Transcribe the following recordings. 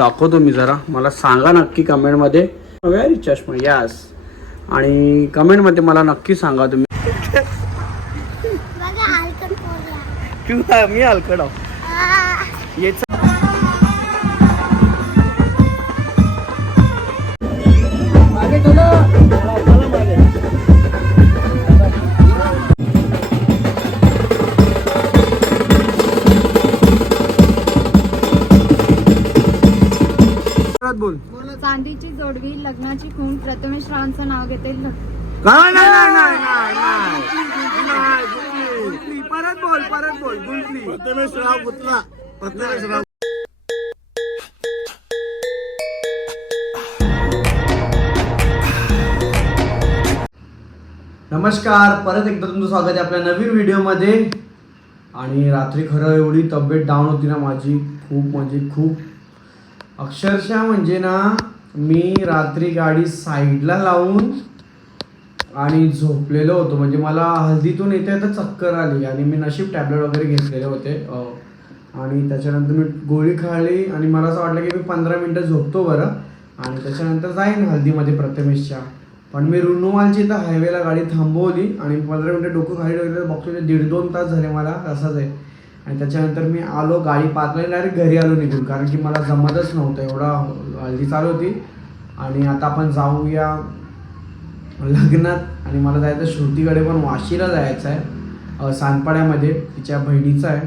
दाखवतो मी जरा. मला सांगा नक्की कमेंटमध्ये. व्हेरी चष्मा यास आणि कमेंटमध्ये मला नक्की सांगा तुम्ही. मी हलकड आहो. येच बोल. चांदीची जोडवी लग्नाची खून प्रथमेश रावांचं नाव घेते ल- नाही नाही नाही नाही नाही नाही नाही. गुंतली. परत बोल परत बोल गुंतली. प्रथमेश राव गुतला. प्रथमेश राव. नमस्कार परत एकदा तुमचं स्वागत आहे आपल्या नवीन व्हिडिओमध्ये. आणि रात्री खरं एवढी तब्येत डाऊन होती ना माझी. खूप म्हणजे खूप अक्षरशः म्हणजे ना मी रात्री गाडी साईडला लावून आणि झोपलेलो होतो. म्हणजे मला हल्दीतून येते तर चक्कर आली आणि मी नशीब टॅबलेट वगैरे घेतलेले होते. आणि त्याच्यानंतर मी गोळी खाल्ली आणि मला असं वाटलं की मी पंधरा मिनटं झोपतो बरं. आणि त्याच्यानंतर जाईन हल्दीमध्ये प्रथमेशच्या. पण मी रुनुवालची तर हायवेला गाडी थांबवली आणि पंधरा मिनटं डोकं खाली ठेवलं. बघतो दीड दोन तास झाले मला असंच आहे. आणि त्याच्यानंतर मी आलो गाडी पार्कला डायरेक्ट घरी आलो निघून. कारण की मला जमतच नव्हतं एवढा हल्दी चालू होती. आणि आता आपण जाऊया लग्नात. आणि मला जायचं श्रुतीकडे पण वाशीला जायचं आहे. सानपाड्यामध्ये तिच्या बहिणीचं आहे.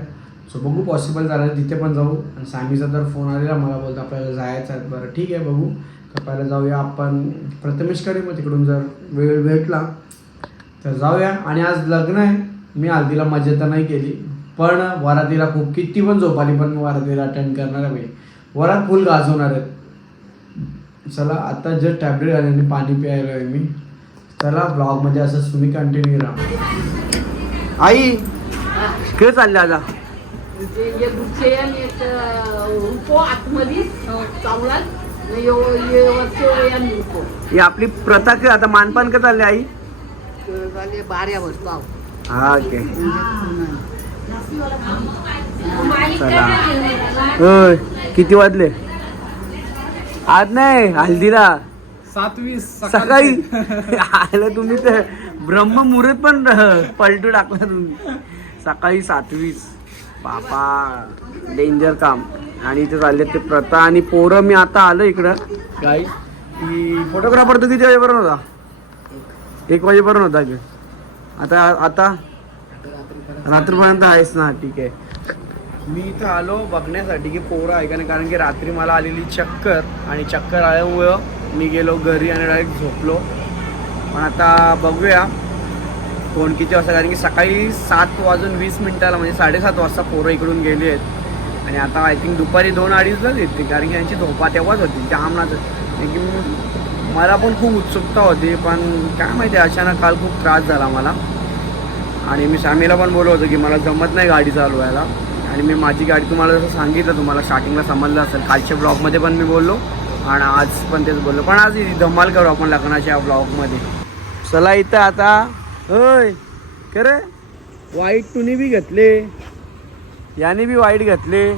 सो बघू पॉसिबल झालं तिथे पण जाऊ. आणि सॅमीचा तर फोन आलेला मला बोलतो आपल्याला जायचं आहे. बरं ठीक आहे बघू. तर पहिला जाऊया आपण प्रथमेशकडे. मग तिकडून जर वेळ भेटला तर जाऊया. आणि आज लग्न आहे. मी हल्दीला मजा तर नाही केली. पण वरातीला खूप किती पण झोप आली पण मी वरातीला अटेंड करणार आहे मी वरात फुल गाजवणार आहेत. चला आता जर टॅबलेट आल्याने पाणी प्यायलो आहे मी. चला ब्लॉगमध्ये असं तुम्ही कंटिन्यू राहा. आई काय चालले आता. आणि आणि ही आपली प्रथा काय आता मानपान का चालले आई? झाले बाऱ्या बसतो. हा ओके. चला. होय किती वाजले? आज नाही हल्दीला. सातवी सकाळी. आलं तुम्ही तर. ब्रह्ममुहूर्त पण पलटू टाकला तुम्ही. सकाळी सातवीस. बापा डेंजर काम. आणि इथे चालले ते प्रथा आणि पोरं मी आता आलो इकडं. काय? फोटोग्राफर तू किती वाजेपर्यंत होता? एक वाजेपर्यंत होता आता आता? रात्रीपर्यंत आहेस ना ठीक आहे. मी इथं आलो बघण्यासाठी की पोरं आहे का नाही कारण की रात्री मला आलेली चक्कर आणि चक्कर आल्यामुळं मी गेलो घरी आणि डायरेक्ट झोपलो. पण आता बघूया कोण किती वाजता कारण की सकाळी सात वाजून वीस मिनिटाला म्हणजे साडेसात वाजता पोरं इकडून गेली आहेत. आणि आता आय थिंक दुपारी दोन अडीचलाच येते कारण की यांची झोपा तेव्हाच होती जामनाच. की मला पण खूप उत्सुकता होती पण काय माहिती अचानक काल खूप त्रास झाला मला. आणि मी सामीला पण बोललो होतो की मला जमत नाही गाडी चालवायला. आणि मी माझी गाडी तुम्हाला जसं सांगितलं तुम्हाला स्टार्टिंगला समजलं असेल. कालच्या ब्लॉगमध्ये पण मी बोललो आणि आज पण तेच बोललो. पण आज ही धमाल करू आपण लग्नाच्या ब्लॉगमध्ये. चला इथं आता होय खरे वाईट टुनी बी घेतले. याने बी वाईट घेतले.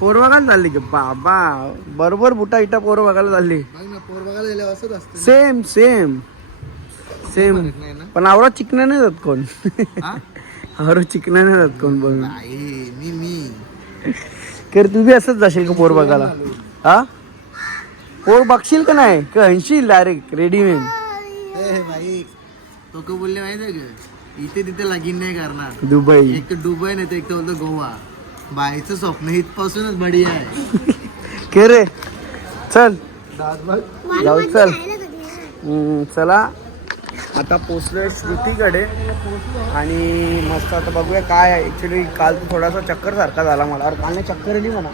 पोर बघायला चालली की बाबा बरोबर बुटा इटा पोर बघायला चालली. सेम सेम सेम पण आवडा चिकना नाही जात कोण? आवडा चिकना नाही जात कोण बघ नाही मी मी. कर तू बी असंच जाशील का पोर बघायला? हा? पोर बघशील का नाही? का हनशील डायरेक्ट रेडीमेड ए भाई तो का बोलले माहितीये का? इथे तिथे लगीन नाही करणार. दुबई. एक तर दुबई नाही तर एक तर बोलतो गोवा. बाईचं स्वप्न इथपासूनच बढिया आहे. के रे चल जाऊ चल. चला. आता पोचलोय श्रुतीकडे. आणि मस्त आता बघूया काय आहे. ॲक्च्युली काल तर थोडासा चक्कर सारखा झाला मला. अरे काल नाही चक्कर आली म्हणा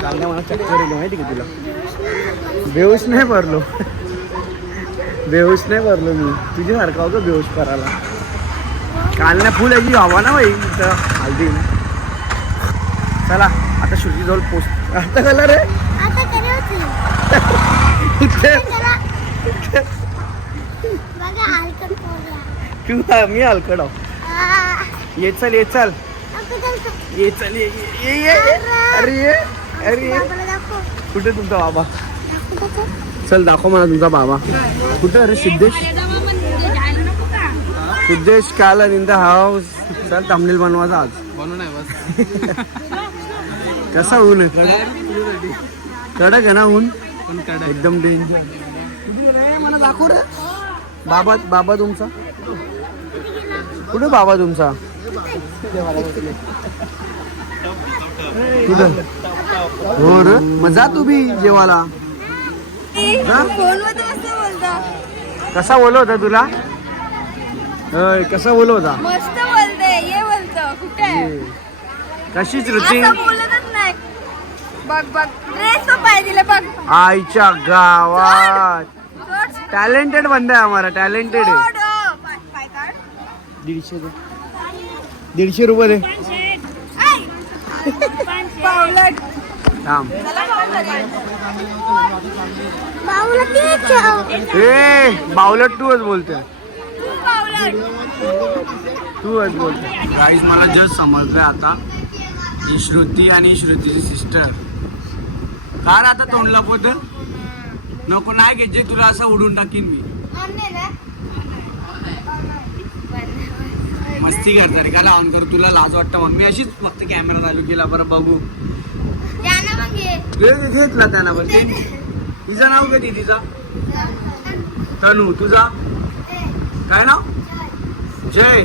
काल नाही मला चक्कर आली. माहिती का तुला? बेहोश नाही भरलो बेहोश नाही भरलो मी. तुझ्यासारखा होतं बेहोश करायला काल नाही फुल याची हवा ना बाई. इथं हल्दी. चला आता श्रुती जवळ पोच आता कलर आहे किंवा मी हलकड ये चल ये चल. ये चल ये ये. अरे ये अरे ये. कुठे तुमचा बाबा? चल दाखव मला तुमचा बाबा. कुठे? अरे सिद्धेश. सिद्धेश काल इन द हाऊस चल तमनील बनवायचा आज. कसा ऊन? आहे कडक कडक आहे ना ऊन? एकदम डेंजर मला दाखव रे. बाबा बाबा तुमचा? कुठे बाबा तुमचा? कुठं? हो रे मग जा तू बी जेवायला. जा. कसा बोलव होता तुला? होय, कसा बोलव होता? मस्त बोलते ये बोलतो. कुठे? कशीच रुची असं बोलतच नाही. बघ बघ. ड्रेस तो पाय दिले बघ. आईच्या गावात. टॅलेंटेड बंदा आहे आम्हाला टॅलेंटेड आहे सोड, हो. पाय पाय काढ. दीडशे दीडशे रुपये दे. थांब. ए बावलट तूच बोलते. तू पावलट तूच बोलते. गाईज मला जस्ट समजलंय आता. ही श्रुती आणि श्रुतीची सिस्टर काय आता तोंड लपवत नको नाही घे जे तुला असं उडून टाकीन मी. मस्ती करता रे का ऑन करू? तुला लाज वाटतं मग. मी अशीच फक्त कॅमेरा चालू केला बरं बघू. घेतला त्यांना पण ते तिचं नाव कधी? तिचा? तनू. तुझा? काय नाव? जय.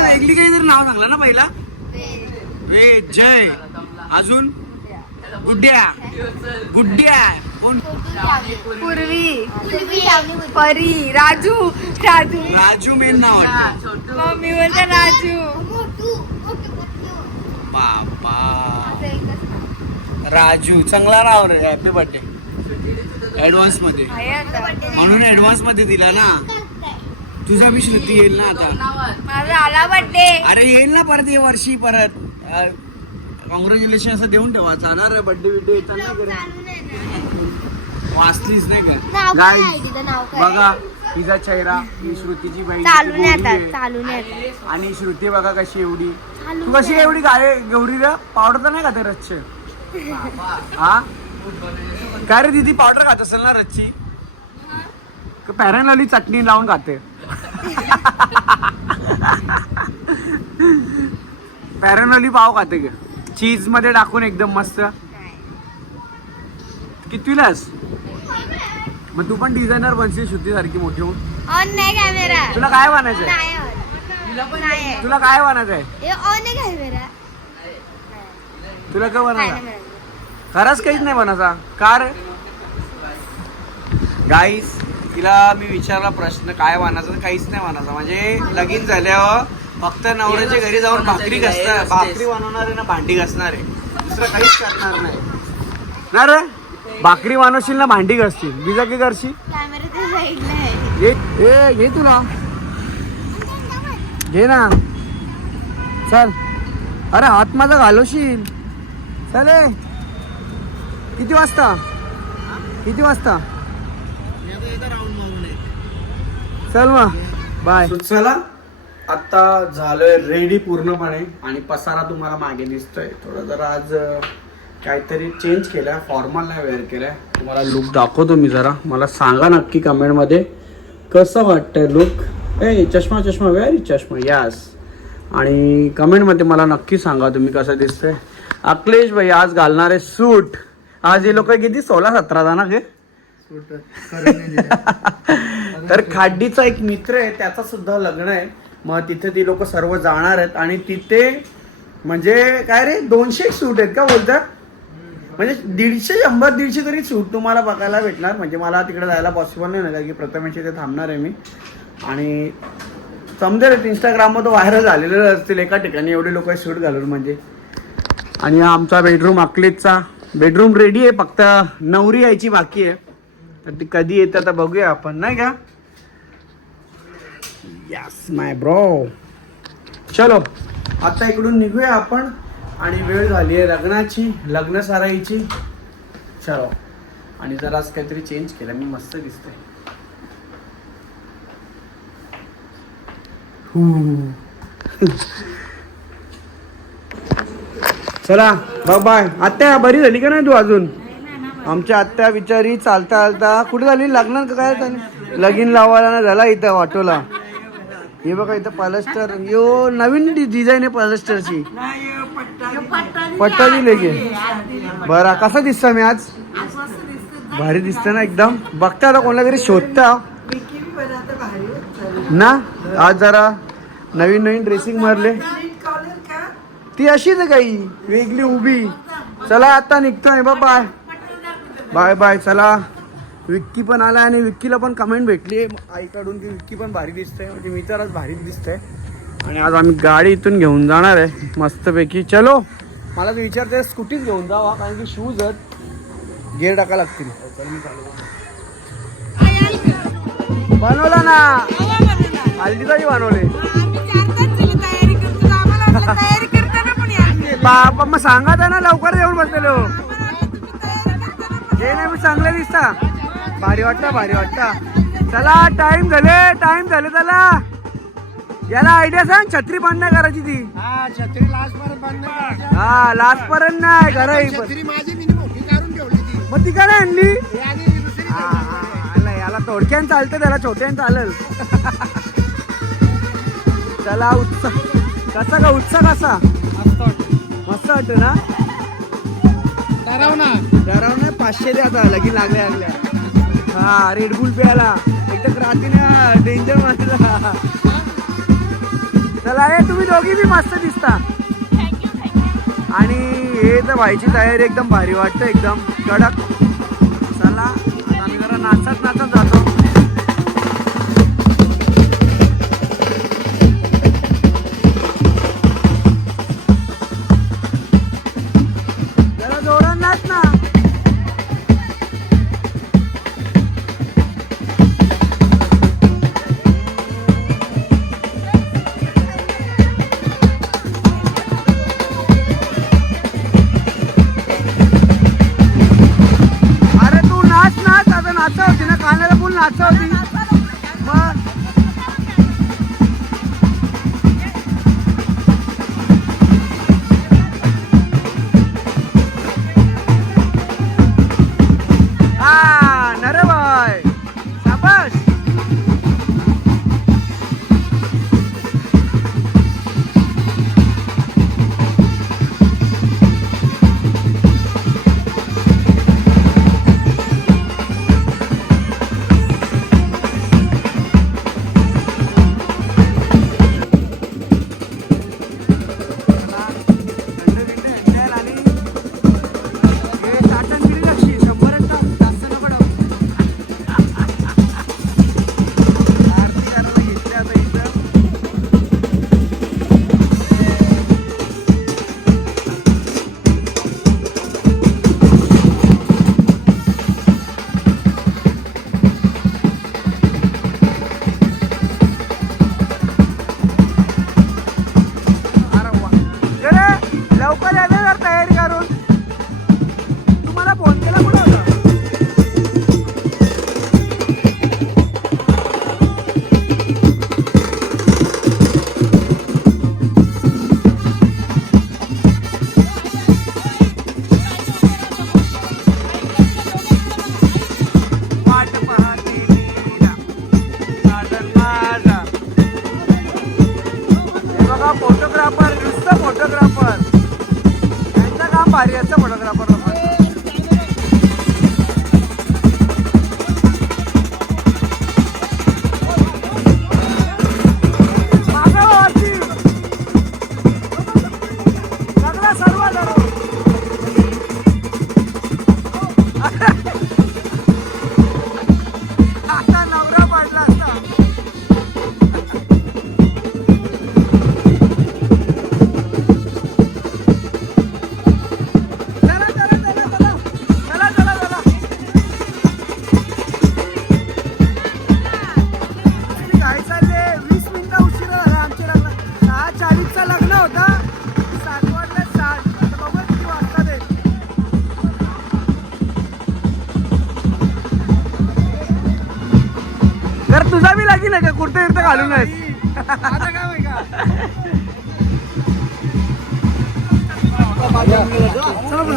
वेगळी काहीतरी नाव सांगलं ना पहिला? वे जय. अजून? गुड्ड्या गुड्ड्या पूर्वी. परी राजू राजू. राजू मेन नाव मम्मी बोलते राजू. बाबा. राजू चांगला नाव रे. Happy birthday ऍडव्हान्समध्ये. म्हणून ऍडव्हान्समध्ये दिला ना. तुझा बी श्रुती येईल ना आता. माझा आला बर्थडे अरे येईल ना परत ये वर्षी परत. कॉंग्रॅच्युलेशन असं देऊन ठेवा. जाणार आहे बर्थडे बिड्डे येताना वाचलीच नाही का? नाव काय बघा तिचा चेहरा ही श्रुतीची बहीण चालून येतात येतात आणि श्रुती बघा कशी एवढी. तू कशी एवढी काय गौरी रे? पावडर तर नाही खाते रच्चे. हा? काय रे दीदी पावडर खात असेल ना रच्ची? पॅरेनली चटणी लावून खाते. पॅरेनली पाव खाते ग. चीजमध्ये टाकून एकदम मस्त. कितवीलास? मग तू पण डिझायनर बनशील श्रुती सारखी मोठी होऊन. ऑन नाही कॅमेरा तुला काय बनायचंय? नाही तुला काय बनायचंय? हे ऑन आहे कॅमेरा तुला काय बनायचं. खरंच काहीच नाही बनायचा. का रे? गाईस तिला मी विचारला प्रश्न काय बनायचं? तर काहीच नाही बनायचं. म्हणजे लगीन झाल्यावर फक्त नवऱ्याच्या घरी जाऊन भाकरी घासणार भाकरी बनवणार आहे ना भांडी घासणार. आहे दुसरं काहीच करणार नाही. ना रे? भाकरी बनवशील ना भांडी घासशील. बिजा की करशील कॅमेरा त्या साईडला आहे. घे ए घे तुला. घे ना. चल. अरे हात माझा घालवशील. चल ए. किती वाजता? किती वाजता? चल मग. बाय. चला आता झालोय रेडी पूर्णपणे आणि पसारा तुम्हाला मागे दिसतोय. थोडं जरा आज काहीतरी चेंज केलाय फॉर्मल नाही वेअर केलाय. तुम्हाला लुक दाखवतो मी जरा. मला सांगा नक्की कमेंटमध्ये कसं वाटतंय लुक ए चष्मा चष्मा वेअर चष्मा यास आणि कमेंटमध्ये मला नक्की सांगा तुम्ही कसं दिसतंय. अखिलेश भाई आज घालणारे सूट. आज हे लोक किती? सोळा सतरा जण गे. तर खाडीचा एक मित्र आहे त्याचा सुद्धा लग्न आहे. मग तिथे ती लोक सर्व जाणार आहेत. आणि तिथे म्हणजे काय रे? दोनशे सूट आहेत का बोलतात? म्हणजे दीडशे शंभर दीडशे तरी सूट तुम्हाला बघायला भेटणार. म्हणजे मला तिकडे जायला पॉसिबल नाही ना कारण की प्रथमेश इथे थांबणार आहे मी. आणि समजेल इंस्टाग्रामवर व्हायरल झालेले असतील एका ठिकाणी एवढे लोक सूट घालून म्हणजे. आणि आमचा बेडरूम अकलेजचा बेडरूम रेडी आहे फक्त नवरी यायची बाकी आहे. तर ती कधी येते आता बघूया आपण नाही का? यस माय ब्रो चलो आता इकडून निघूया आपण. आणि वेळ झाली आहे लग्नाची लग्न साराईची चलो. आणि जरा आज काहीतरी चेंज केलं. मी मस्त दिसतोय. चला बाय बाय आत्या बरी झाली का नाही तू अजून? आमच्या आत्या विचारी चालता चालता कुठे झाली? लग्न का काय लगीन लावायला ना झाला इथं ऑटोला. हे बघा इथं पलस्टर यो नवीन डिझाईन आहे पलस्टरची पट्टा दिले की बरं कसा दिसता मी आज? भारी दिसत ना एकदम. बघता आता कोणाला तरी शोधता. ना? आज जरा नवीन नवीन ड्रेसिंग मारले. ती अशीच आहे काही. वेगळी उभी. चला आता निघतोय. बा बाय बाय बाय चला. विक्की पण आला आणि विक्कीला पण कमेंट भेटली. आईकडून की विक्की पण भारी दिसतंय म्हणजे मी तर आज भारी दिसतंय आणि आज आम्ही गाडी इथून घेऊन जाणार आहे. मस्तपैकी. चलो. मला तर विचारते स्कूटीच घेऊन जावा कारण की शूज आहेत. गिअर टाका लागतील. बनवला ना? हल्दी बनवले. बापा मग सांगा ना लवकर येऊन बसलेलो. हे नाही मी चांगलं दिसता. भारी वाटतं भारी वाटतं. चला टाइम झाले टाइम झाले चला याला आयडिया सांग छत्री बंद नाही करायची ती. हा छत्री लास्ट पर्यंत बंद. हा लास्ट पर्यंत नाही घरा छत्री माझी मी मोठी काढून ठेवली ती. मग ती का नाही आणली? याला थोडक्यान चालतं त्याला छोट्यान चालेल. चला उत्साह कसा का उत्साह कसा? मस्त वाटत ना? कराव ना पाचशे द्या आता लगीन लागल्या लागल्या. हा रेडबुल प्यायला. एकदम रात्रीने डेंजर मारला. चला हे तुम्ही दोघी बी मस्त दिसता. आणि हे तर व्हायची तयारी एकदम भारी वाटतं एकदम कडक. चला आता आम्ही जरा नाचत नाचत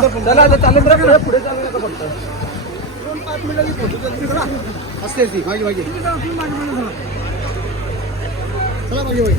चला आता चालत राहा पुढे चालू नका फक्त. असते ती मागे मागे चला मागे मागे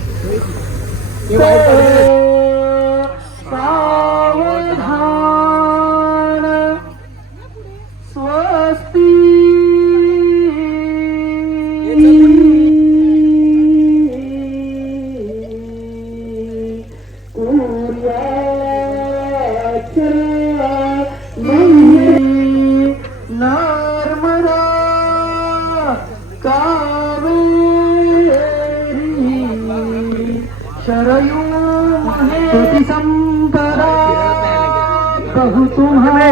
कहू तुम्हाला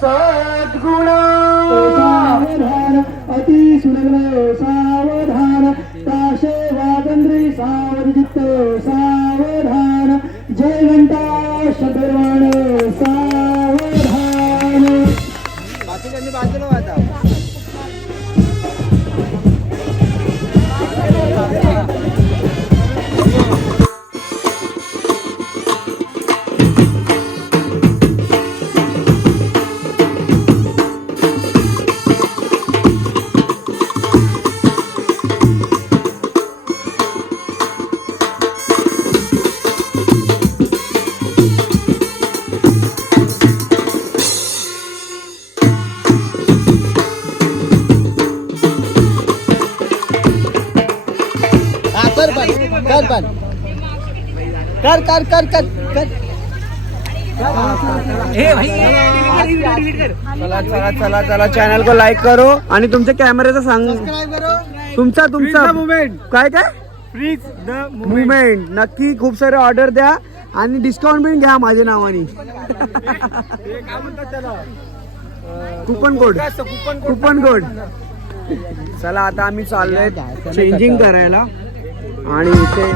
सद्गुणा। सावधान अति सुनलो सावधान ताशे वादंद्री सावधित सावधान। जयवंता शबरवाण। कर कर कर कर कर. चला चला चला चला चॅनल को लाईक करो. आणि तुमच्या कॅमेऱ्याचा सांग तुमचा तुमचा. मुवमेंट काय काय? प्लीज द मुवमेंट नक्की खूप सारे ऑर्डर द्या आणि डिस्काउंट पण घ्या माझ्या नावाने. कुपन कोड कुपन कोड चला आता आम्ही चाललोय चेंजिंग करायला. आणि इथे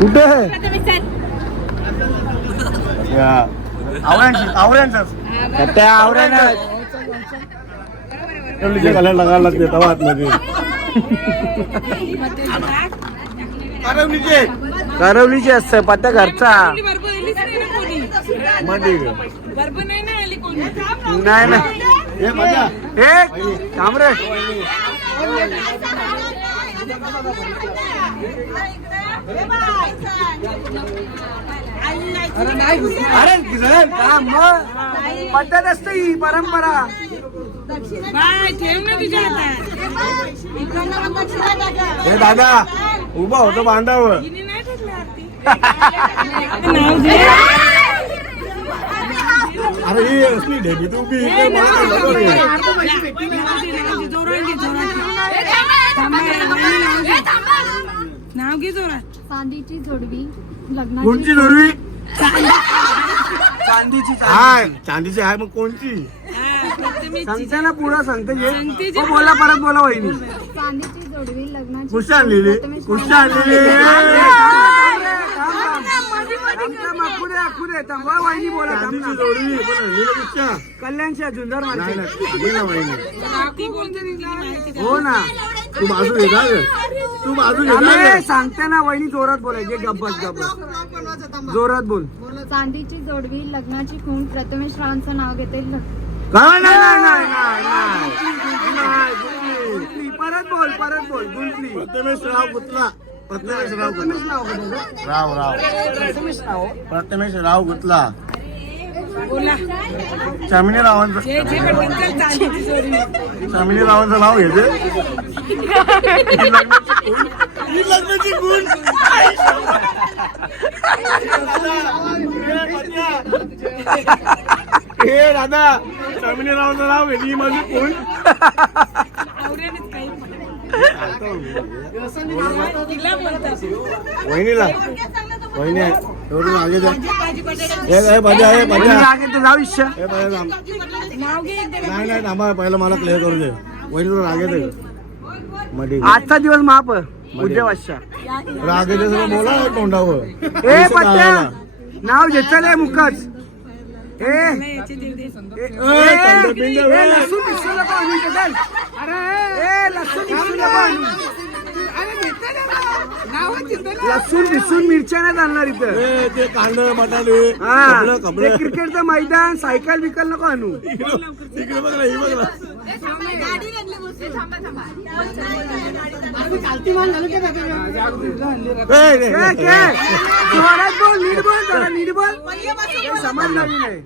कुठे त्या आवरण कलर लगायला लागते तवा आतमध्ये. करवलीचे. करवलीचे असतं पत्ता घरचा. नाही नाही अरे झुरळ, थांब मग. पद्धत असते ही परंपरा हे दादा उभा होतो बांधावर अरे ही असली ढेबी तू उभी काय नको रे. चांदीची जोडवी लग्नाची कोणची जोडवी? चांदीची हा चांदीची आहे मग कोणची? सांगते ना पुढं सांगते. ये. हो, बोला परत बोला वहिनी. चांदीची जोडवी लग्नाची कुठं आणलेली. प्रथमेश कुठं आणलेली. वहिनी बोला थांब चांदीची ना. जोडवी पण आणलेली कुठच्या कल्याणच्या झुंजार नाही माणसं नाही दे ना वहिनी. हो ना. तू बाजू घे का? ग? तू बाजू ग? सांगते ना वहिनी जोरात बोलायचे गब्बत गब्बत जोरात बोल. चांदीची जोडवी लग्नाची खूण प्रथमेश रावांचं नाव घेते लग- नाही नाही नाही नाही नाही नाही. गुंतली. परत बोल परत बोल गुंतली. प्रथमेश राव गुतला. प्रथमेश राव प्रथमेश गुतला. नाव होतं. राव राव. प्रथमेश नाव प्रथमेश राव गुतला. चामिनी रावांचं चामिनी रावांचं नाव घेते ही लग्नाची गुण. हे दादा चामिनी रावांचं नाव घेते ही माझी गुण. वहिनीला. वहिनी आहे. एवढं मागे हे हे भाज्या हे भाज्या हे भाज्या थांब. नाही नाही थांबा पहिलं मला क्लिअर करू दे. वहिनी रागे दे. आजचा दिवस माप उद्या वाजता. रागे दे सगळं बोला तोंडावर. ए पत्त्या. नाव घेतलं मुकच. ए. ए, ए, तंडे पिंडे, ए, ए. लसूण बिसून नको आणू इथे, चल. ए लसूण बिसून नको आणू. लसूण बिसून मिरच्या नाही घालणार इथं. ए, ते कांदा बटाटे हा. कपडे कपडे. ते क्रिकेटचं मैदान सायकल बिकल नको आणू. तिकडे बघ ना ही बघ ना. ए, ए, ए, ए, के? जोरात बोल नीट बोल जरा नीट बोल. काही समजणार नाही.